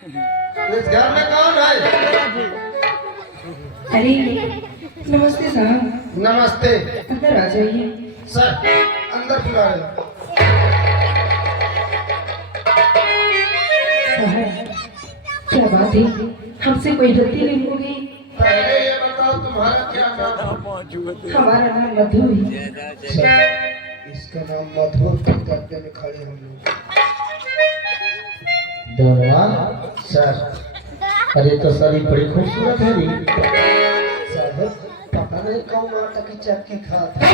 इस घर में कौन है? अरे नमस्ते साहब। नमस्ते। अंदर आ जाइए। सर अंदर बुला रहे। साहब क्या बात है, हमसे कोई गलती नहीं होगी? पहले ये बताओ तुम्हारा क्या नाम? हमारा नाम मधु है। इसका नाम मधुर करके में खड़े हम लोग। धन्यवाद सर। अरे तो सर ये बड़ी खूबसूरत है री। साहब पता नहीं कौन आटा की चक्की खाता है।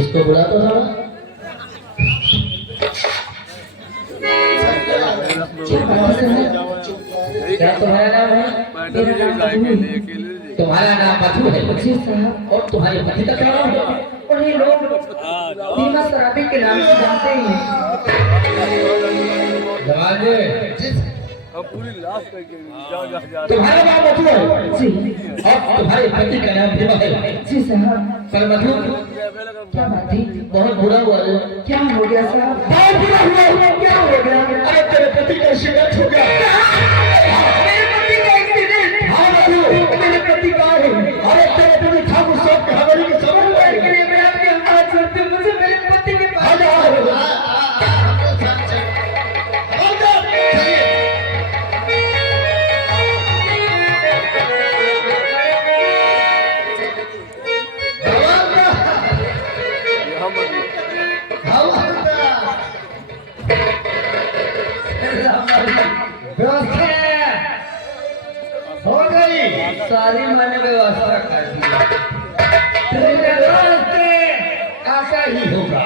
इसको बुला तो था। क्या तुम्हारा नाम है? तुम्हारा नाम मधु है? जी साहब। और तुम्हारे पति का क्या नाम है? उन्हें लोग बीमा शराबी के नाम से जानते हैं। पूरी लाश करके तुम्हारा नाम मधु है? जी। और तुम्हारे पति का नाम भीमा है? जी साहब। पर मधु क्या बात है? बहुत बुरा हुआ है। क्या हो गया साहब? बहुत बुरा हुआ। क्या हो गया? अरे तेरे पति का एक्सीडेंट हो गया। मेरे पति का एक्सीडेंट? हाँ मधु मेरे पति का है। अरे तेरे पति ठाकुर साहब की हमारी की समझ में आई। मैं आपके हाथ जोड़ती हूँ, मुझे मेरे पति के पास हो गई। सारी मैंने व्यवस्था कर दी। तेरे रास्ते ऐसा ही होगा।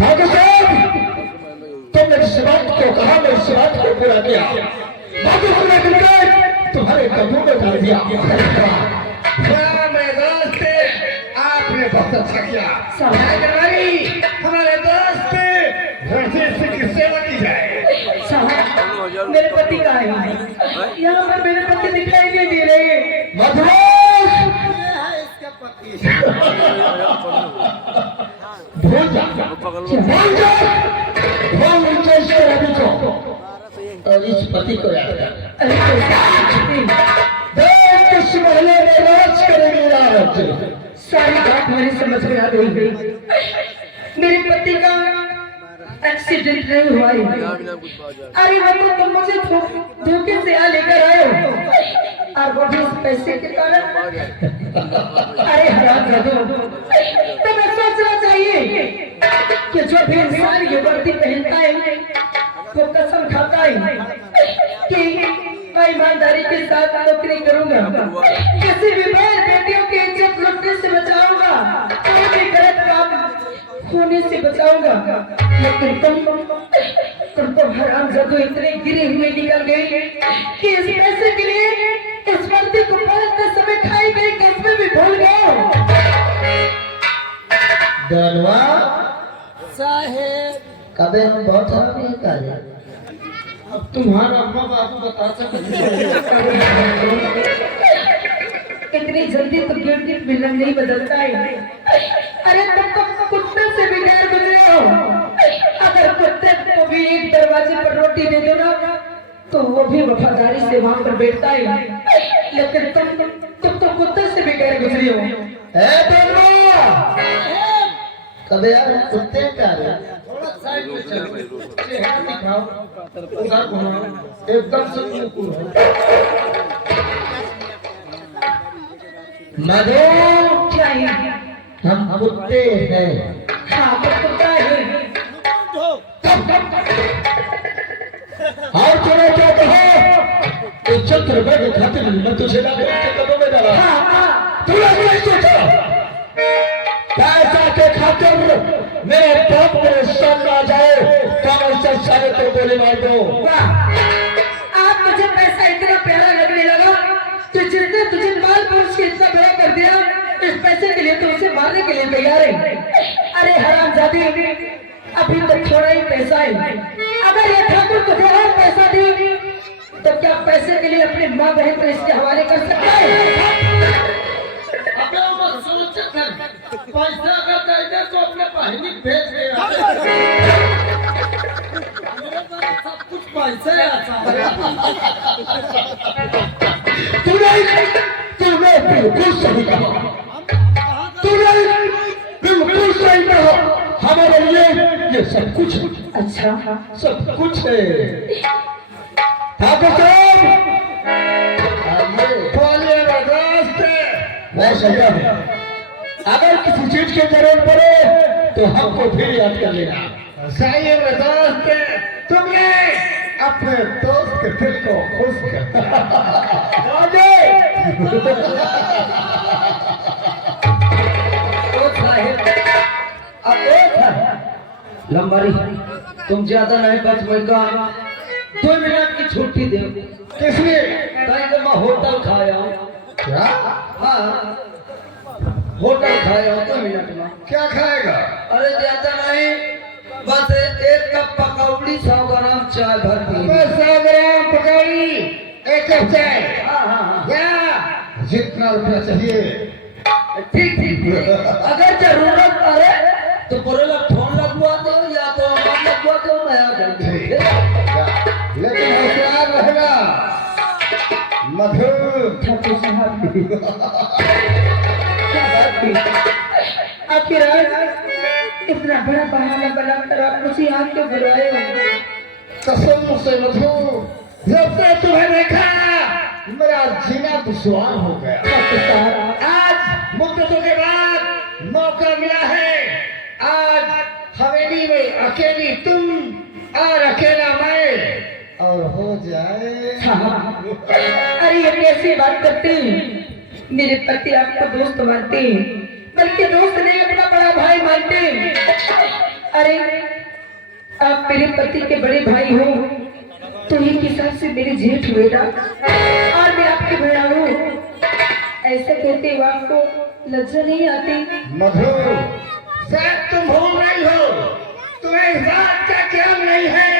ठाकुर साहब तुमने इस बात को कहा, मैं इस बात को पूरा किया। बाकी हमने मिलकर तुम्हारे कदमों में डाल दिया। मेरे दोस्त आपने बहुत अच्छा किया। हमारे दोस्त रंजीत की सेवा की जाए। साहब मेरे पति का है, यहाँ पर मेरे पति दिखाई नहीं दे रहे। मधुर भूल जा, भूल जा, भूल उनके रवि को और इस पति को याद कर। देश महले में राज करेंगे राज। सारी बात मेरी समझ में आ गई। मेरे पति का एक्सीडेंट नहीं हुआ है। अरे वो तुम मुझे धोखे से यहाँ लेकर आए हो, और वो भी इस पैसे के कारण। अरे हराम जादू, तुम्हें सोचना चाहिए कि जो भी इंसान ये वर्दी पहनता है वो कसम खाता है कि मैं ईमानदारी के साथ नौकरी करूंगा, किसी भी बहन बेटियों की इज्जत लुटने से बचाऊंगा, कोई भी गलत काम होने से बचाऊंगा। लेकिन तुम तो हराम जादू इतने गिरे हुए निकल गए कि इस पैसे के लिए इस वर्दी को पहनते समय खाई गई कसमें भी भूल गए। धन्यवाद साहेब। कभी हम बहुत हरामी कार्य। अब तुम्हारा अम्मा बाबू बता सकते। इतनी जल्दी तो गिरती विलन नहीं बदलता है। अरे तुम तो कुत्ते से भी गैर गुजरे हो। अगर कुत्ते को भी एक दरवाजे पर रोटी दे दो ना तो वो भी वफादारी से वहां पर बैठता है, लेकिन तुम तो कुत्ते से भी गैर गुजरे हो। कभी यार कुत्ते क्या रे? साइड में चलो, चेहरा दिखाओ, उधर घुमाओ, एकदम से मुकुर हो। मधु क्या है? हम कुत्ते हैं। हाँ तो कुत्ता है। और तूने क्या कहा? तो चक्र बैठ खातिर मैं तुझे ना के कदमों में डाला। तूने नहीं सोचा पैसा के खातिर मेरे बाप मेरे सन आ जाए कमर से सारे को गोली मार दो। आप मुझे पैसा इतना प्यारा लगने लगा कि जिसने तुझे माल पूछ के इतना बड़ा कर दिया, जिस पैसे के लिए तो उसे मारने के लिए तैयार है। अरे हरामजादी, अभी तो थोड़ा ही पैसा है। अगर ये ठाकुर तुझे और पैसा दे तो क्या पैसे के लिए अपनी माँ बहन को इसके हवाले कर सकता है? अबे मत सोच कर, पैसा अगर दे दे तो अपने बहनी भेज दे। मेरे पास सब कुछ पैसा है तूने बिल्कुल सही कहा, तूने बिल्कुल सही कहा। हमारे लिए ये सब कुछ, अच्छा सब कुछ है। ठाकुर साहब, मैं सही है। अगर किसी चीज की जरूरत पड़े तो हमको फिर याद कर लेना। सही है दोस्त, तुमने अपने दोस्त के दिल को खुश कर। लंबारी, तुम ज्यादा नहीं बच पाएगा। 2 मिनट की छुट्टी दे। किसने? कहीं मैं होटल खाया हूँ। क्या? हाँ, होटल खाया हूँ 2 मिनट में। क्या खाएगा? अरे ज्यादा नहीं, बस 1 कप पकौड़ी, 100 ग्राम चाय भर दी। 100 ग्राम पकौड़ी, 1 कप चाय। हाँ हाँ क्या? जितना रुपया चाहिए। ठीक ठीक। अगर जरूरत पड़े तो बोलेगा फोन लगवा दो या तो हम लगवा दो, मैं आ जाऊंगी। लेकिन होशियार रहेगा मधु। ठाकुर साहब, क्या बात थी? आखिर आज इतना बड़ा बहाना बनाकर आप मुझे यहाँ क्यों बुलाए? कसम से मधु, जब से तुम्हें देखा मेरा जीना दुश्वार हो गया। ठाकुर साहब, आज मुद्दतों के बाद मौका मिला है। आज हवेली में अकेली तुम और अकेला मैं, और हो जाए। अरे ये कैसी बात करते हैं? मेरे पति आपको दोस्त मानते हैं, बल्कि दोस्त नहीं अपना बड़ा भाई मानते हैं। अरे आप मेरे पति के बड़े भाई हो तो एक हिसाब से मेरे जेठ हुए ना, और मैं आपके भैया हूँ। ऐसे कहते हो आपको लज्जा नहीं आती? मधु, शायद तुम भूल रही हो, तुम्हें इस बात का क्या नहीं है।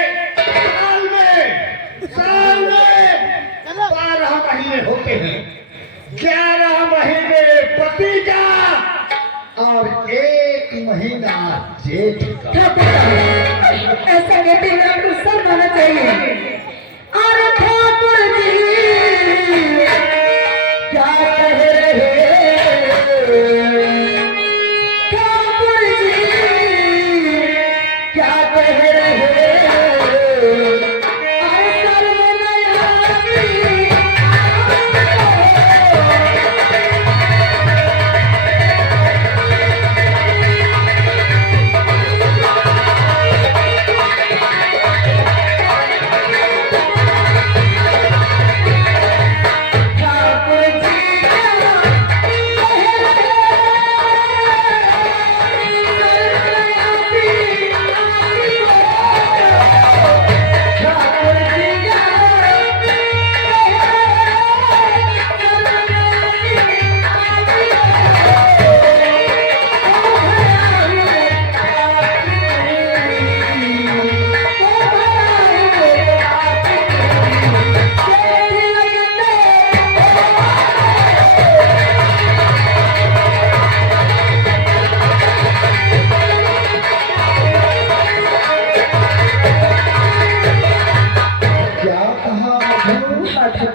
साल में 12 महीने होते हैं, 11 महीने पति का और 1 महीना जेठ का। ऐसा कहते हुए आपको सर माना चाहिए। और ठाकुर जी क्या कह रहे? ठाकुर जी क्या कह रहे? और सर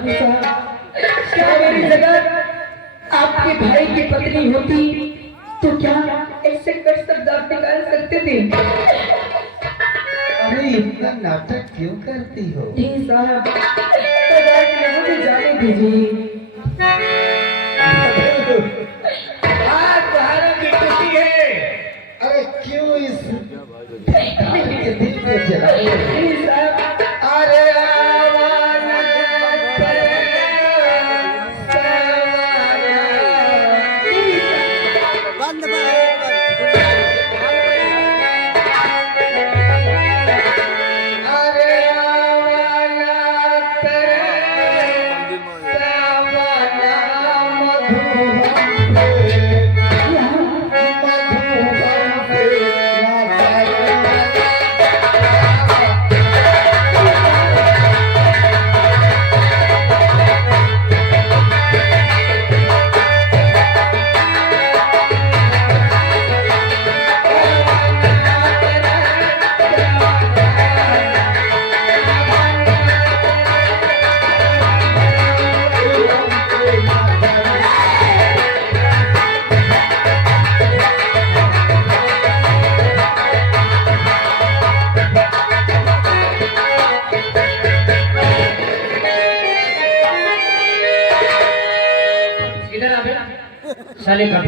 में क्या मेरी जगह आपके भाई की पत्नी होती तो क्या ऐसे कर शब्द आप निकाल सकते थे? अरे इतना नाटक क्यों करती हो? जी साहब, मुझे जाने दीजिए। आज तुम्हारा की खुशी है। अरे क्यों इस के दिल में जलाए? जी साहब, अरे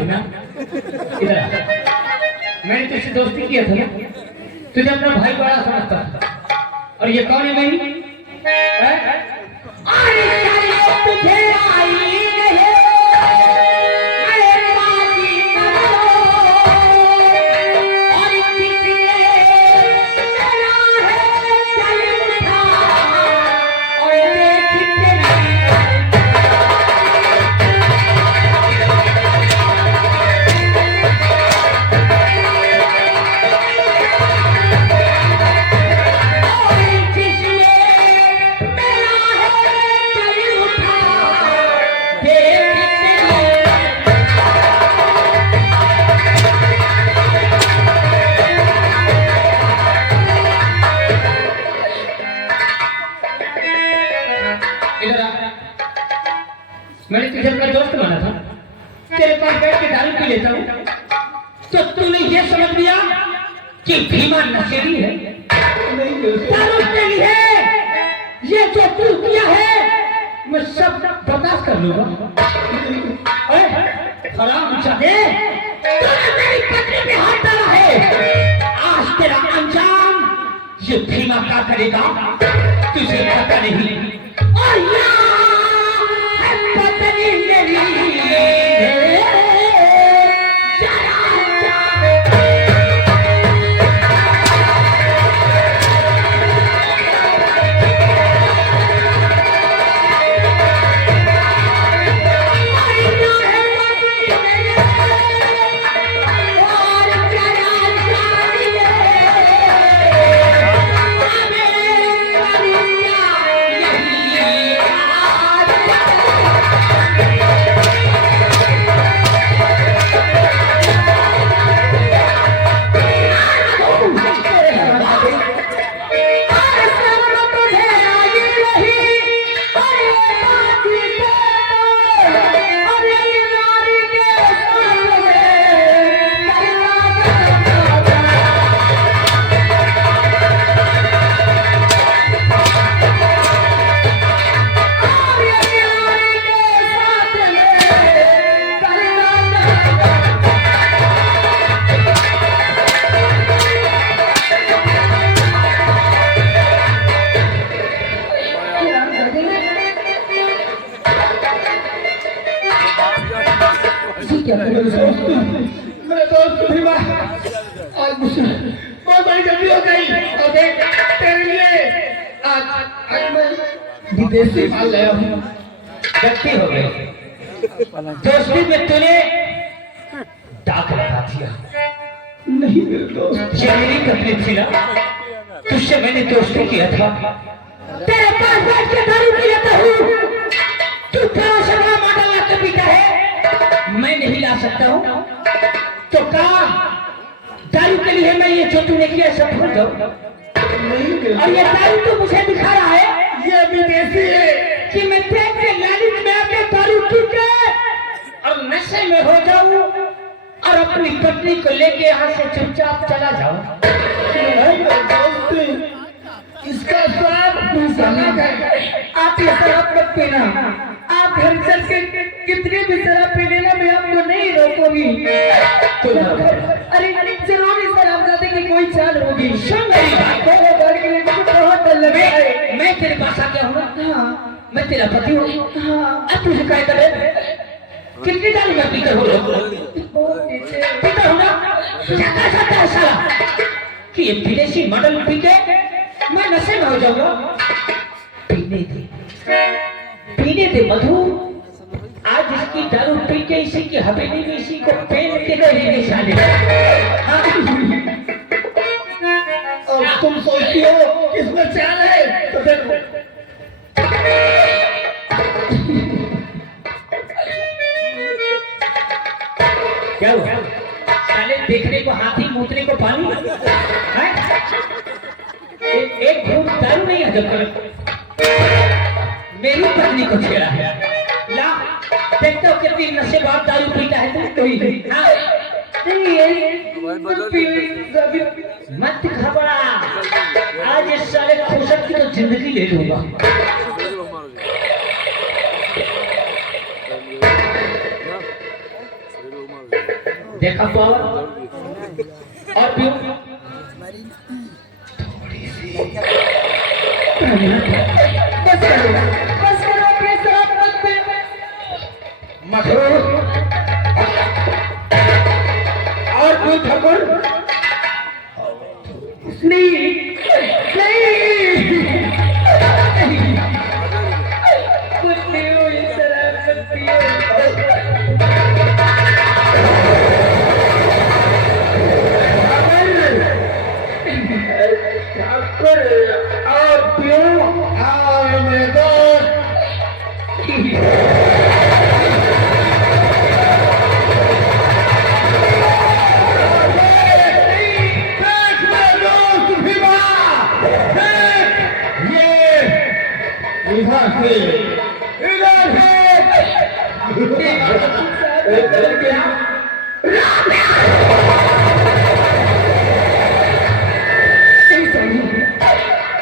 ना, इधर आ। मैंने तुझसे दोस्ती किया था ना, तुझे अपना भाई बड़ा समझता था, और ये कौन है भाई? अरे चलो तुझे आई नहीं अरे बाजी मरो और किसने चला है चल उठा और देख तेरी इधर आ। मैंने तुझे अपना दोस्त माना था, तेरे पास बैठ के दारू पी लेता हूँ, तो तूने ये समझ लिया कि भीमा नशेड़ी है। दारू तेरी है ये जो तू किया है मैं सब बर्दाश्त कर लूंगा। हराम जादे, तूने मेरी पत्नी पे हाथ डाला है आज तेरा अंजाम ये भीमा क्या करेगा तुझे पता नहीं। और यहाँ है पत्नी मेरी जरा मेरे दोस्त भीमा आज मुझसे बहुत बड़ी गलती हो गई और देख तेरे लिए आज मैं विदेशी माल लाया हूँ। गलती हो गई, दोस्ती में तूने दाग लगा दिया। नहीं मेरे दोस्त, ये मेरी पत्नी थी ना, तुझसे मैंने दोस्ती किया था। तेरे पास बैठ के दारू पी लेता हूँ तू तेरा सगड़ा मॉडल लाके पीता है मैं नहीं ला सकता हूँ, तो कहा दारू के लिए मैं ये जो तूने किया सब भूल जाऊँ। नहीं मेरे और ये दारू तो मुझे दिखा रहा है ये विदेशी है कि मैं देख के लालिच में आके दारू पी के और नशे में हो जाऊं और अपनी पत्नी को लेके यहाँ से चुपचाप चला जाऊं। नहीं मेरे दोस्त, इसका स्वाद अलग है। आप ये शराब मत पीना, आप घर चल के कितनी भी शराब पी लेना मैं आपको नहीं रोकूंगी। अरे जरूर इस शराबजादे की कोई चाल होगी। सुन मेरी बात, मेरे घर के लिए मुझे बहुत डर लग रहा है। मैं तेरे पास आ गया हूँ ना, हाँ मैं तेरा पति हूँ। हाँ अब तुझे क्या करे? कितनी दारू मैं पीकर हो पीता हूँ ना, क्या कर सकता है साला कि ये विदेशी मॉडल पी के मैं नशे में हो जाऊंगा? पीने दे मधु, आज इसकी दारू पी के इसी की हवेली में इसी को पेन के गए निशाने। अब तुम सोचती हो किसमें चाल है तो देखो। क्या हुआ? साले देखने को हाथी, मूतने को पानी है? एक घूम दारू नहीं हजम कर, मेरी पत्नी को छेड़ा है। ला देखता हूँ कितनी नशे बाद दारू पीता है तुम कोई। हाँ मत घबरा, आज इस साले खोसक की तो जिंदगी ले लूंगा। Serio, देखा पावर और भी बस करो अपने शराब मत पे। मधु और तू ठाकुर नहीं कुछ नहीं हो, ये शराब मत पियो। ठाकुर और पियो और मेरे दोस्त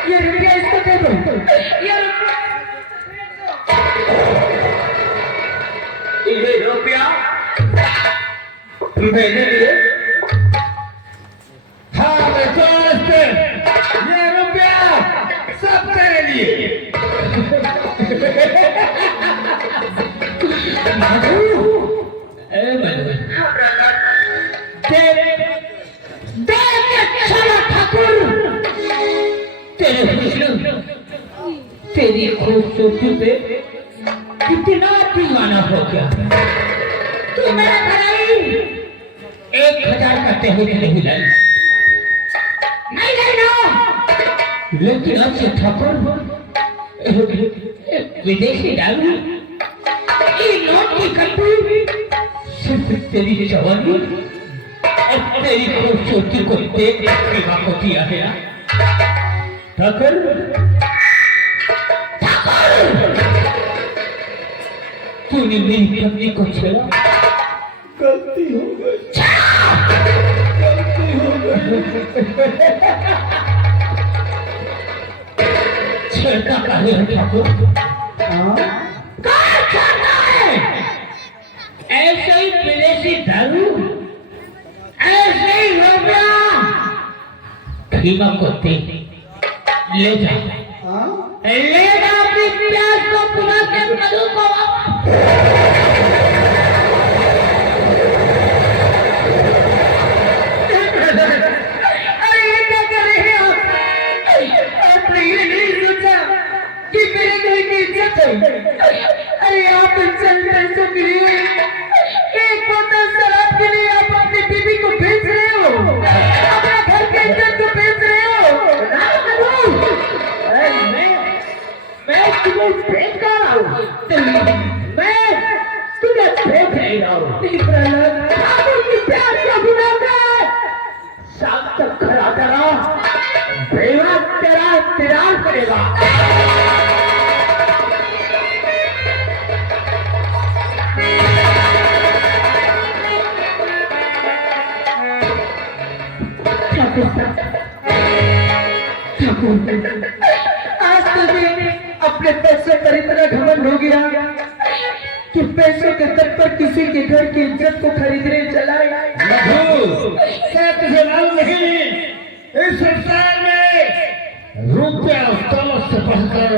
ये रुपया इसको दे दो, ये रुपया मैंने लिए। हाँ मैं दोस्त, ये रुपया सब तेरे लिए। तेरी खूबसूरती पे कितना दीवाना हो गया। तू मेरा भलाई 1000 करते हुए नहीं लाई, नहीं लेना। लेकिन अब से ठाकुर विदेशी दारू नोट की कट्टी सिर्फ तेरी जवानी और तेरी खूबसूरती को देख देख को दिया गया। ठाकुर तूने मेरी पत्नी को छेड़ा, गलती हो गई, गलती हो गई। छेड़ता काहे है ठाकुर? कहाँ छेड़ता है? ऐसे ही विदेशी दारू, ऐसे ही रुपया भीमा को दे, ले जा, ले जा अपनी प्यास को पुनः के मधु को अरे ये क्या कर रहे हैं आप? आपने ये नहीं सोचा कि मेरे घर की इज्जत है? अरे आप चंद पैसों के लिए, एक बोतल शराब के लिए आप अपनी बीवी को बेच रहे हो, अपना घर की इज्जत को बेच रहे हो। मैं तुम्हें फेंक रहा हूँ, मैं तुम्हें फेंक नहीं रहा हूँ। ठाकुर की प्यार का गुना कर, शाम तक खड़ा करा, बेवा तेरा इंतजार करेगा। आज तुझे अपने पैसे पर इतना घमंड हो गया कि पैसों के दर पर किसी के घर की इज्जत को खरीदने चला। क्या तुझे मालूम नहीं, इस संसार में रुपया दौलत से बढ़कर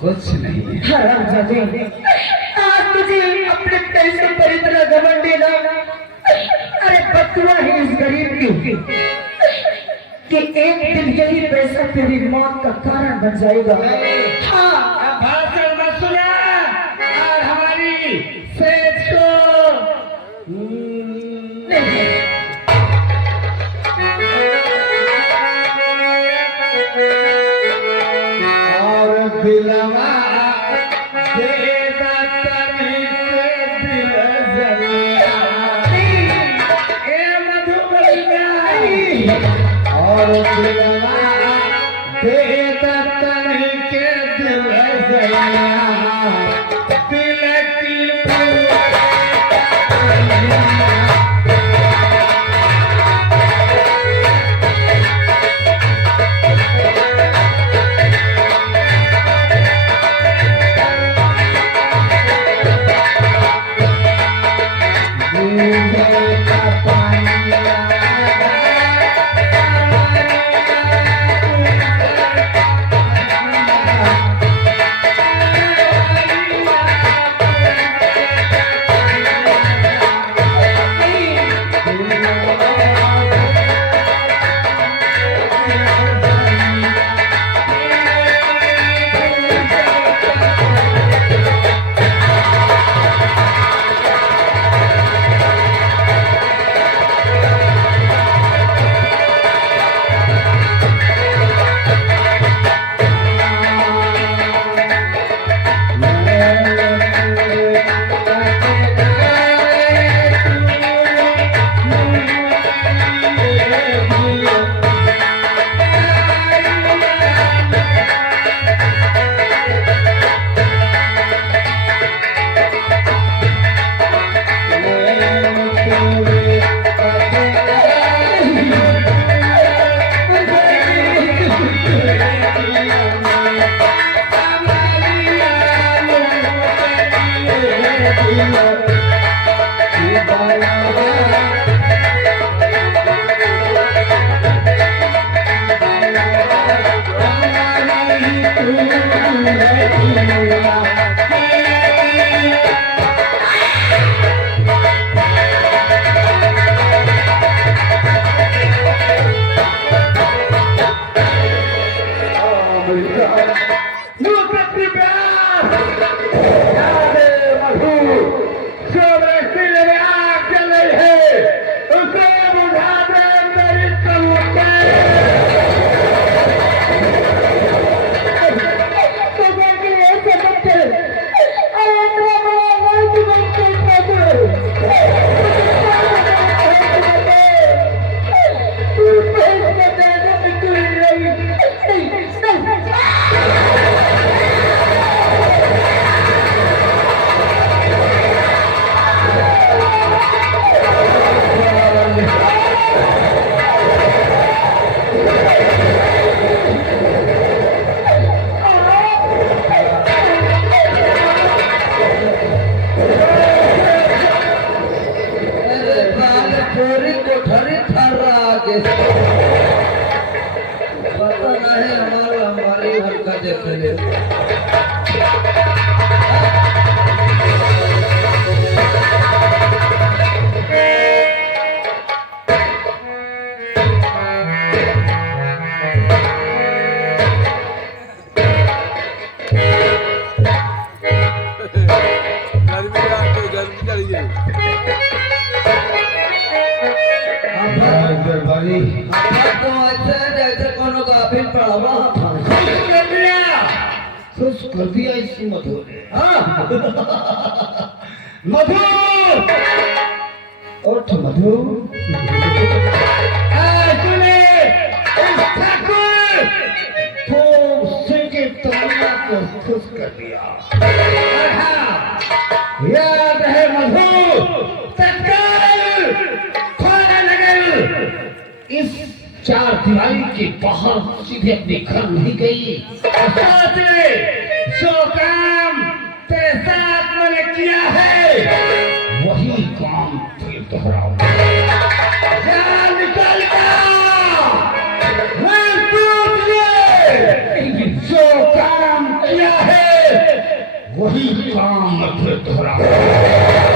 कुछ नहीं। हरामजादे, आज तुझे अपने पैसों पर इतना घमंड है ना? अरे बदुआ है इस गरीब की कि एक दिन यही पैसा तेरी मौत का कारण बन जाएगा। हाँ, भाषण मत सुना और हमारी सेठ को नहीं। और दिलवा देगा तनिक दिल जलिया, ए मधुबलिया, और दिलवा देगा तनिक दिल जलिया, दिल की Thank you. खुश कर दिया इसी मधु ने। मधु उठ मधु, तूने इस ठाकुर को के तमन्ना को खुश कर दिया। याद है मधु, तत्काल खोने लगे इस चार दीवारी के बाहर सीधे अपने घर नहीं गई। साथ में जो काम तेरे साथ मैंने किया है वही काम फिर दोहराऊंगा। निकल जो काम किया है वही काम मैं फिर दोहराऊंगा।